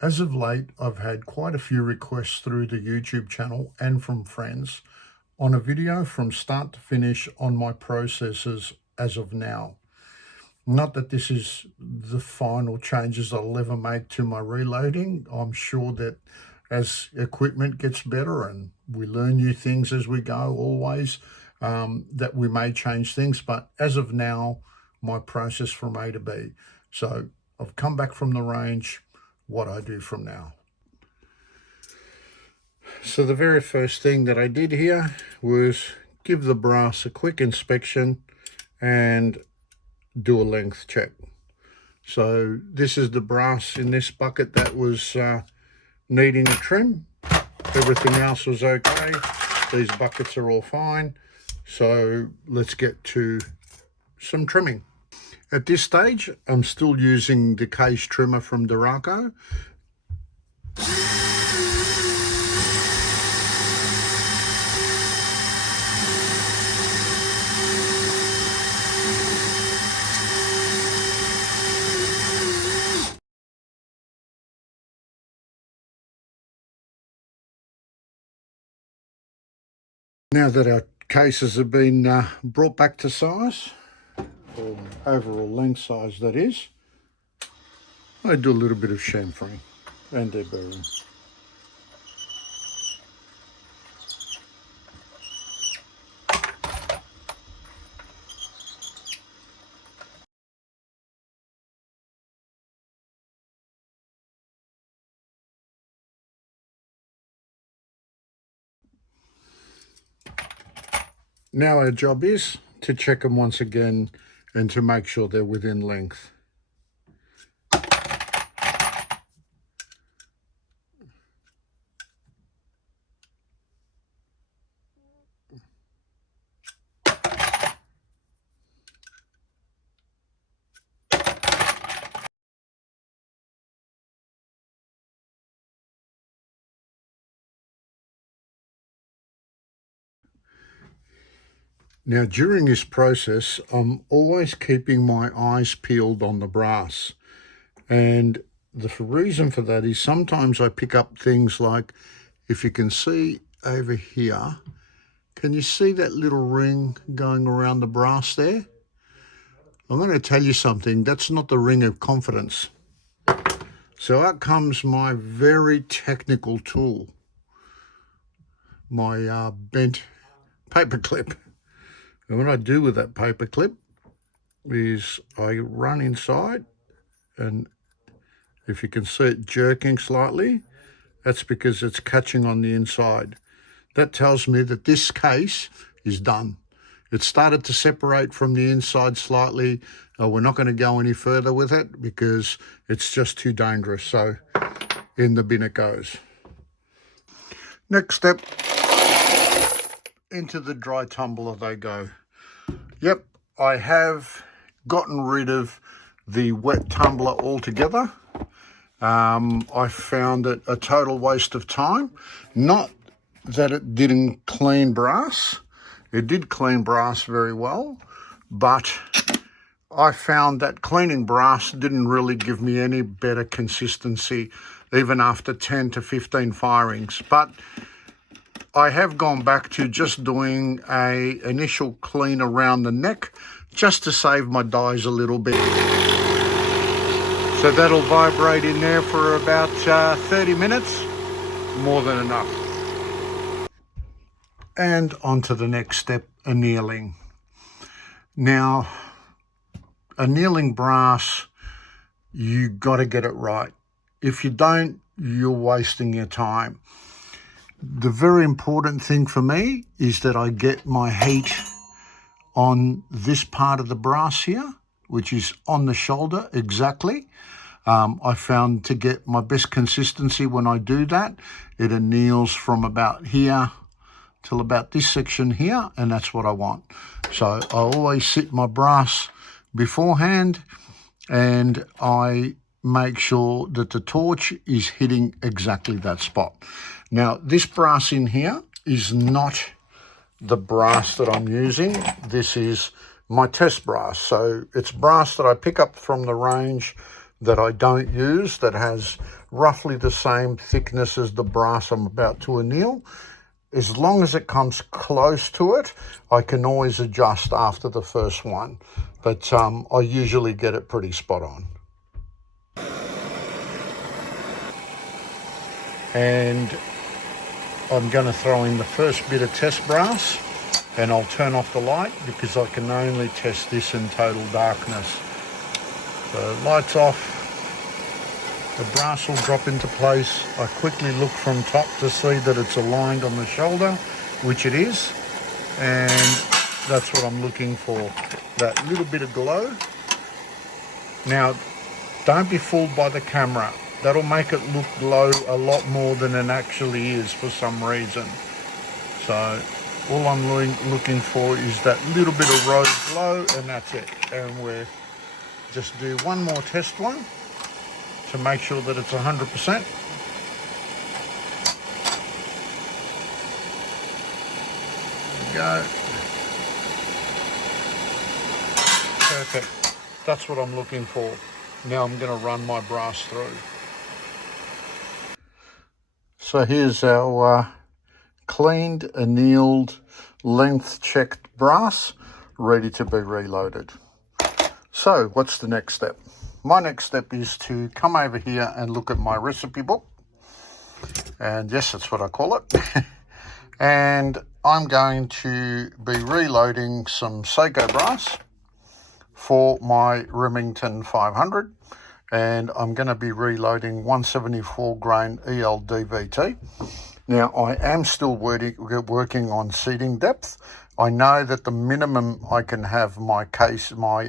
As of late, I've had quite a few requests through the YouTube channel and from friends on a video from start to finish on my processes as of now. Not that this is the final changes I'll ever make to my reloading. I'm sure that as equipment gets better and we learn new things as we go always, that we may change things. But as of now, my process from A to B. So I've come back from the range, what I do from now. So the very first thing that I did here was give the brass a quick inspection and do a length check. So this is the brass in this bucket that was needing a trim. Everything else was okay. These buckets are all fine. So let's get to some trimming. At this stage, I'm still using the case trimmer from Duraco. Now that our cases have been brought back to size, or overall length size that is, I do a little bit of chamfering and deburring. Now our job is to check them once again and to make sure they're within length. Now during this process, I'm always keeping my eyes peeled on the brass. And the reason for that is sometimes I pick up things like, if you can see over here, can you see that little ring going around the brass there? I'm going to tell you something, that's not the ring of confidence. So out comes my very technical tool, my bent paper clip. And what I do with that paper clip is I run inside, and if you can see it jerking slightly, that's because it's catching on the inside. That tells me that this case is done. It started to separate from the inside slightly. We're not going to go any further with it because it's just too dangerous. So in the bin it goes. Next step, into the dry tumbler they go. Yep, I have gotten rid of the wet tumbler altogether. I found it a total waste of time. Not that it didn't clean brass. It did clean brass very well, but I found that cleaning brass didn't really give me any better consistency, even after 10 to 15 firings. But I have gone back to just doing a initial clean around the neck, just to save my dies a little bit. So that'll vibrate in there for about 30 minutes, more than enough. And on to the next step, annealing. Now, annealing brass, you got to get it right. If you don't, you're wasting your time. The very important thing for me is that I get my heat on this part of the brass here, which is on the shoulder exactly. I found to get my best consistency when I do that, it anneals from about here till about this section here, and that's what I want. So I always sit my brass beforehand and I make sure that the torch is hitting exactly that spot. Now, this brass in here is not the brass that I'm using. This is my test brass. So it's brass that I pick up from the range that I don't use that has roughly the same thickness as the brass I'm about to anneal. As long as it comes close to it, I can always adjust after the first one, but I usually get it pretty spot on. And I'm going to throw in the first bit of test brass, and I'll turn off the light because I can only test this in total darkness. So lights off, the brass will drop into place. I quickly look from top to see that it's aligned on the shoulder, which it is, and that's what I'm looking for, that little bit of glow. Now, don't be fooled by the camera. That'll make it look glow a lot more than it actually is for some reason. So all I'm looking for is that little bit of rose glow, and that's it. And we'll just do one more test one to make sure that it's 100%. There we go. Perfect. That's what I'm looking for. Now I'm going to run my brass through. So here's our cleaned, annealed, length checked brass, ready to be reloaded. So what's the next step? My next step is to come over here and look at my recipe book. And yes, that's what I call it. And I'm going to be reloading some Zeeeee brass for my Remington 500. And I'm going to be reloading 174 grain ELDVT. Now, I am still working on seating depth. I know that the minimum I can have my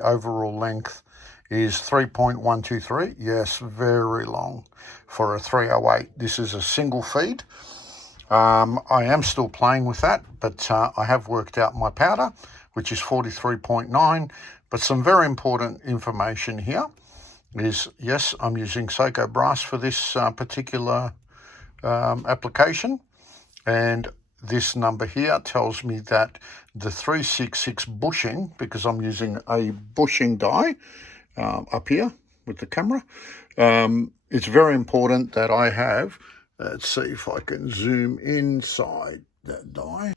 overall length is 3.123. Yes, very long for a 308. This is a single feed. I am still playing with that, but I have worked out my powder, which is 43.9. But some very important information here is, yes, I'm using Zeeeee brass for this particular application, and this number here tells me that the 366 bushing, because I'm using a bushing die up here with the camera, it's very important that I have, let's see if I can zoom inside that die.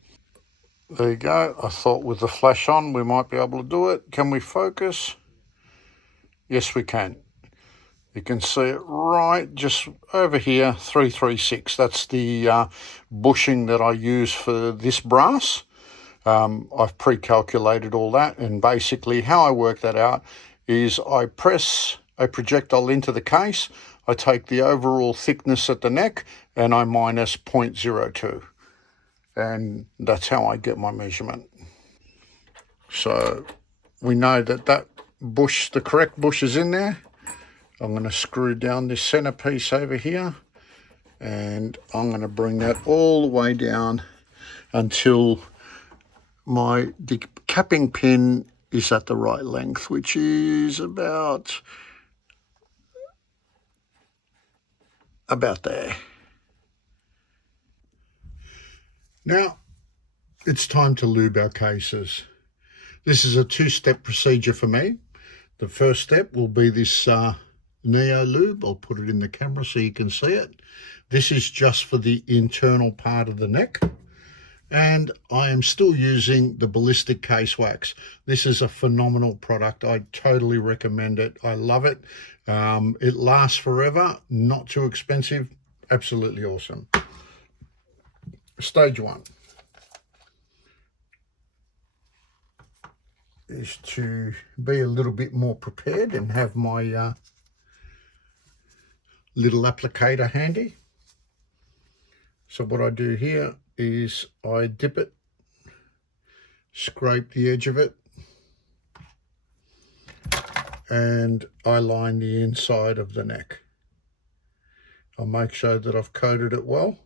There you go. I thought with the flash on we might be able to do it. Can we focus? Yes, we can. You can see it right just over here, 336. That's the bushing that I use for this brass. I've pre-calculated all that, and basically how I work that out is I press a projectile into the case, I take the overall thickness at the neck, and I minus 0.02. And that's how I get my measurement. So we know that that bush, the correct bush, is in there. I'm going to screw down this centerpiece over here, and I'm going to bring that all the way down until my decapping pin is at the right length, which is about there. Now it's time to lube our cases. This is a two-step procedure for me. The first step will be this Neo lube. I'll put it in the camera so you can see it. This is just for the internal part of the neck. And I am still using the ballistic case wax. This is a phenomenal product. I totally recommend it. I love it. It lasts forever, not too expensive, absolutely awesome. Stage one is to be a little bit more prepared and have my little applicator handy. So what I do here is I dip it, scrape the edge of it, and I line the inside of the neck. I'll make sure that I've coated it well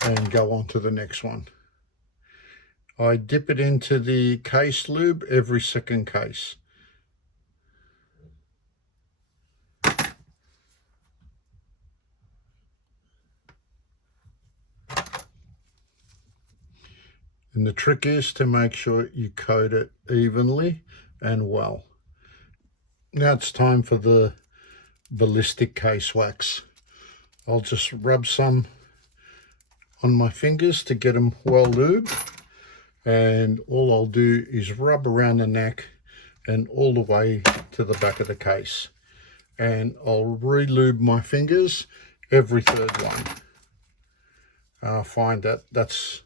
and go on to the next one. I dip it into the case lube every second case. And the trick is to make sure you coat it evenly and well. Now it's time for the ballistic case wax. I'll just rub some on my fingers to get them well lubed, and all I'll do is rub around the neck and all the way to the back of the case, and I'll re-lube my fingers every third one. I find that that's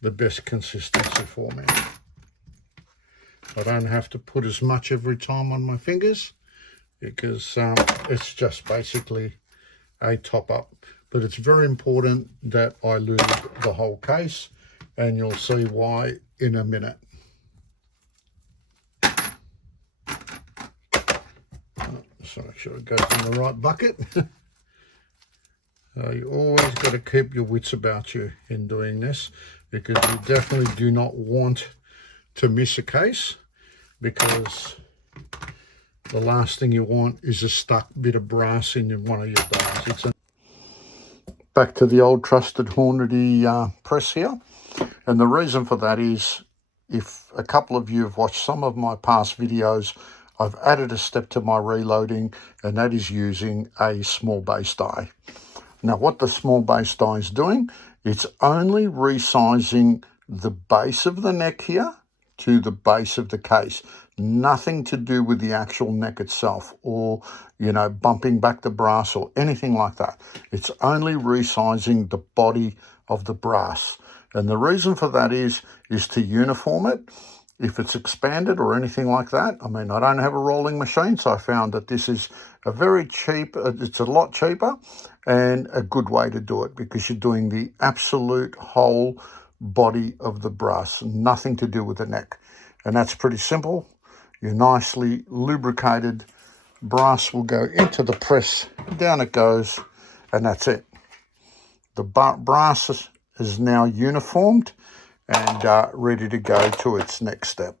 the best consistency for me. I don't have to put as much every time on my fingers because it's just basically a top up. But it's very important that I lube the whole case, and you'll see why in a minute. So make sure it goes in the right bucket. You always got to keep your wits about you in doing this, because you definitely do not want to miss a case, because the last thing you want is a stuck bit of brass in one of your dials. Back to the old trusted Hornady press here, and the reason for that is, if a couple of you have watched some of my past videos, I've added a step to my reloading, and that is using a small base die. Now what the small base die is doing, it's only resizing the base of the neck here to the base of the case. Nothing to do with the actual neck itself, or, you know, bumping back the brass or anything like that. It's only resizing the body of the brass. And the reason for that is to uniform it. If it's expanded or anything like that, I mean, I don't have a rolling machine, so I found that this is a very cheap, it's a lot cheaper and a good way to do it, because you're doing the absolute whole body of the brass, nothing to do with the neck. And that's pretty simple. Your nicely lubricated brass will go into the press, down it goes, and that's it. The brass is now uniformed and ready to go to its next step.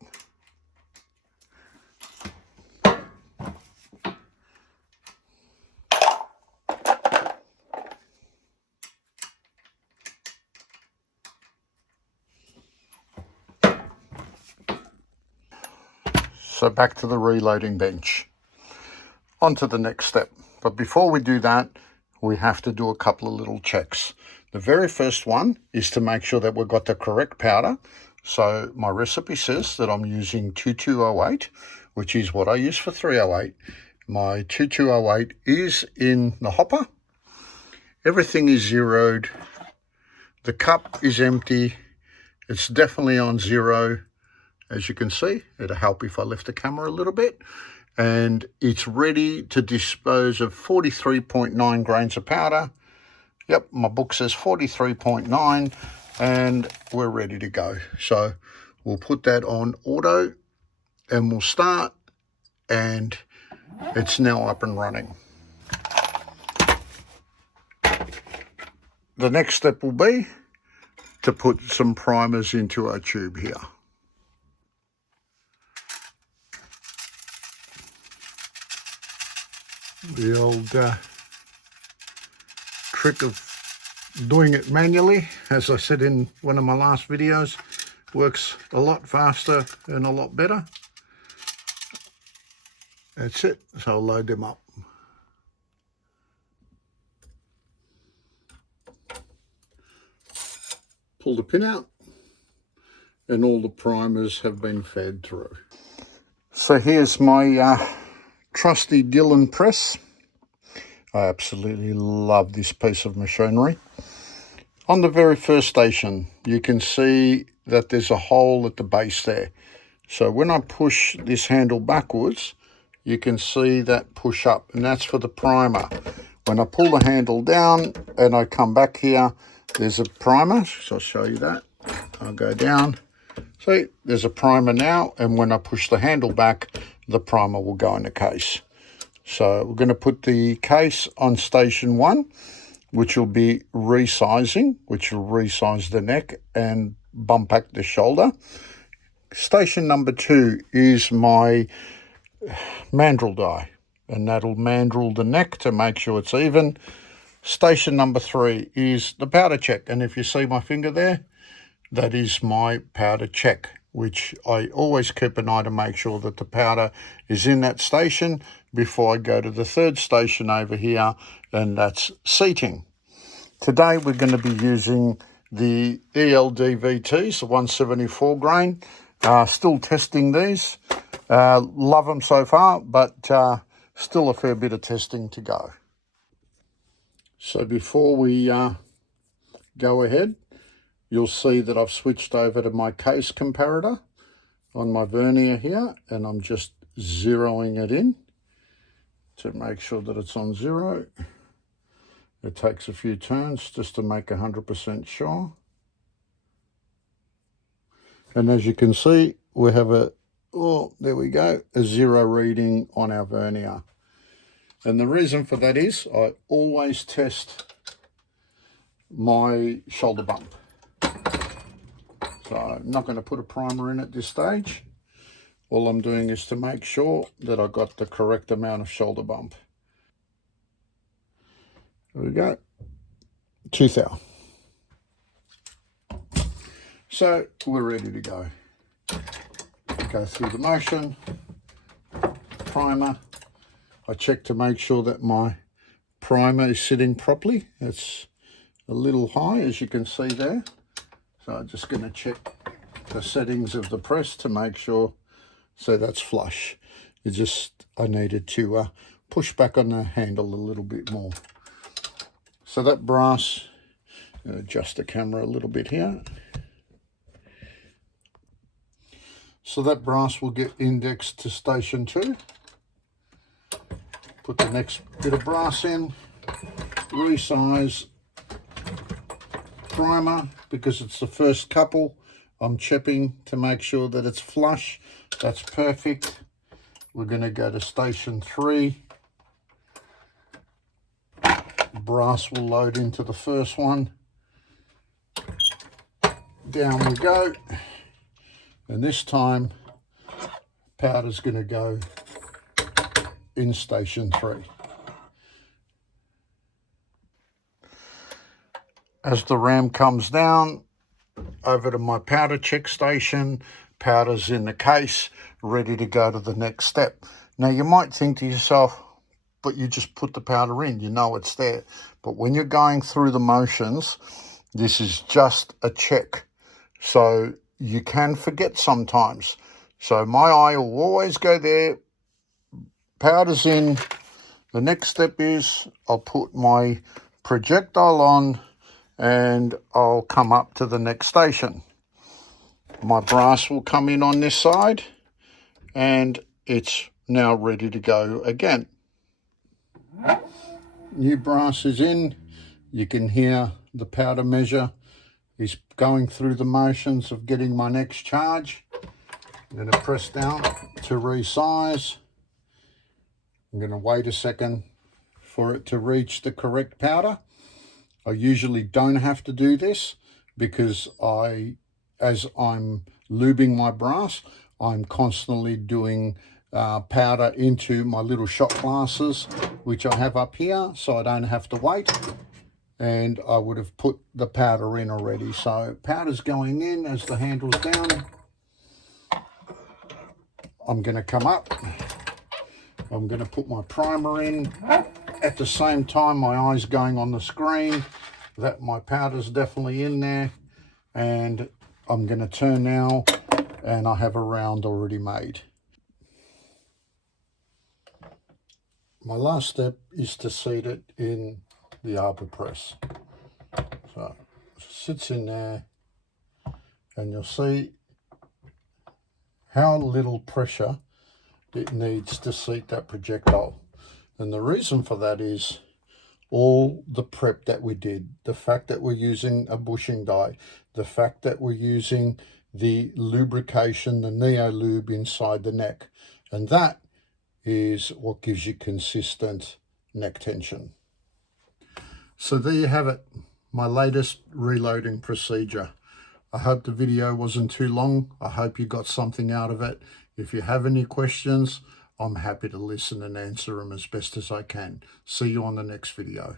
So back to the reloading bench. On to the next step. But before we do that, we have to do a couple of little checks. The very first one is to make sure that we've got the correct powder. So my recipe says that I'm using 2208, which is what I use for 308. My 2208 is in the hopper. Everything is zeroed. The cup is empty. It's definitely on zero. As you can see, it'll help if I lift the camera a little bit. And it's ready to dispose of 43.9 grains of powder. Yep, my book says 43.9, and we're ready to go. So we'll put that on auto and we'll start, and it's now up and running. The next step will be to put some primers into our tube here. The old trick of doing it manually, as I said in one of my last videos, works a lot faster and a lot better. That's it. So I'll load them up. Pull the pin out, and all the primers have been fed through. So here's my trusty Dillon press. I absolutely love this piece of machinery. On the very first station, you can see that there's a hole at the base there. So when I push this handle backwards, you can see that push up, and that's for the primer. When I pull the handle down and I come back here, there's a primer. So I'll show you that. I'll go down. See, there's a primer now, and when I push the handle back, the primer will go in the case. So we're going to put the case on station 1, which will be resizing, which will resize the neck and bump back the shoulder. Station number 2 is my mandrel die, and that'll mandrel the neck to make sure it's even. Station number 3 is the powder check, and if you see my finger there, that is my powder check. which I always keep an eye to make sure that the powder is in that station before I go to the third station over here, and that's seating. Today we're going to be using the ELDVTs, the 174 grain. Still testing these. Love them so far, but still a fair bit of testing to go. So before we go ahead, you'll see that I've switched over to my case comparator on my vernier here, and I'm just zeroing it in to make sure that it's on 0. It takes a few turns just to make 100% sure. And as you can see, we have there we go, a 0 reading on our vernier. And the reason for that is I always test my shoulder bump. So I'm not going to put a primer in at this stage. All I'm doing is to make sure that I got the correct amount of shoulder bump. There we go, 2 thou. So we're ready to go. Go through the motion, primer. I check to make sure that my primer is sitting properly. It's a little high, as you can see there. So I'm just going to check the settings of the press to make sure, so that's flush. I needed to push back on the handle a little bit more. So that brass, adjust the camera a little bit here. So that brass will get indexed to station 2. Put the next bit of brass in, resize, primer, because it's the first couple. I'm chipping to make sure that it's flush. That's perfect. We're going to go to station 3. Brass will load into the first one. Down we go. And this time, powder's going to go in station 3. As the ram comes down, over to my powder check station, powder's in the case, ready to go to the next step. Now you might think to yourself, but you just put the powder in, you know it's there. But when you're going through the motions, this is just a check. So you can forget sometimes. So my eye will always go there, powder's in. The next step is I'll put my projectile on and I'll come up to the next station. My brass will come in on this side and it's now ready to go again. New brass is in. You can hear the powder measure is going through the motions of getting my next charge. I'm going to press down to resize. I'm going to wait a second for it to reach the correct powder. I usually don't have to do this because as I'm lubing my brass, I'm constantly doing powder into my little shot glasses, which I have up here, so I don't have to wait. And I would have put the powder in already. So powder's going in as the handle's down. I'm going to come up. I'm going to put my primer in. At the same time, my eye's going on the screen that my powder's definitely in there. And I'm going to turn now, and I have a round already made. My last step is to seat it in the arbor press. So it sits in there, and you'll see how little pressure it needs to seat that projectile. And the reason for that is all the prep that we did, the fact that we're using a bushing die, the fact that we're using the lubrication, the Neo Lube inside the neck, and that is what gives you consistent neck tension. So there you have it, my latest reloading procedure. I hope the video wasn't too long. I hope you got something out of it. If you have any questions, I'm happy to listen and answer them as best as I can. See you on the next video.